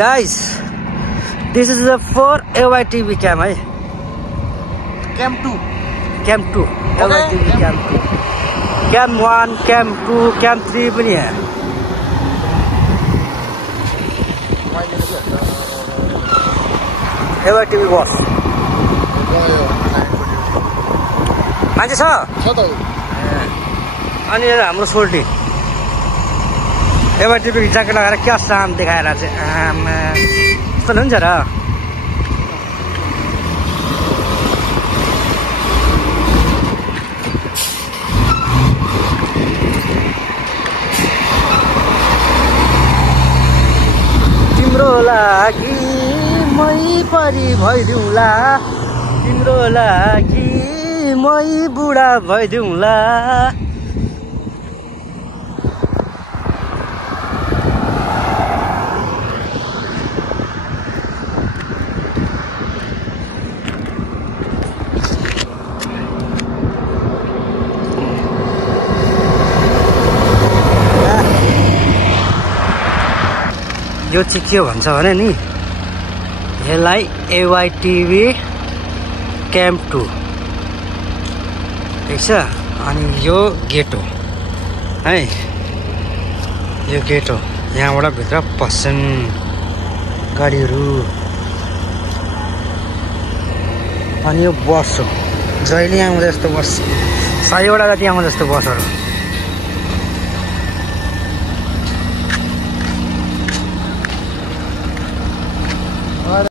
Guys, this is the 4 AYTV cam है. Cam 2. Cam 2. AYTV cam 2. Cam 1, cam 2, cam 3 पनि है. AYTV boss. मान्छे छ? छ त. अनि हाम्रो सोल्टी AYTV ज्याकेट लगाएर क्या साम देखाएर चाहिँ आमा कस्तो हुन्छ र. तिम्रो लागि मै परी भइदिउँला, तिम्रो लागि मै बुढा भइदिउँला. यो चाहिँ के भन्छ भने नि, यसलाई AYTV cam 2 ठिक छ. अनि यो गेट हो है, यो गेट हो. यहाँबाट भित्र पस्छन् गाडीहरू. अनि यो बस हो, जहिले आउँदा जस्तो बस, 100 वटा जति आउँदा जस्तो बसहरू.